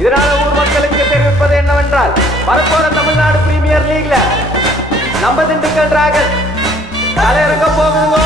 இதனால ஊர் மக்களுக்கு தெரிவிப்பது என்னவென்றால் வரப்போற தமிழ்நாடு பிரீமியர் லீக்ல நம்ம திண்டுக்கல் டிராகன் தலையிறங்க போகுதுங்க.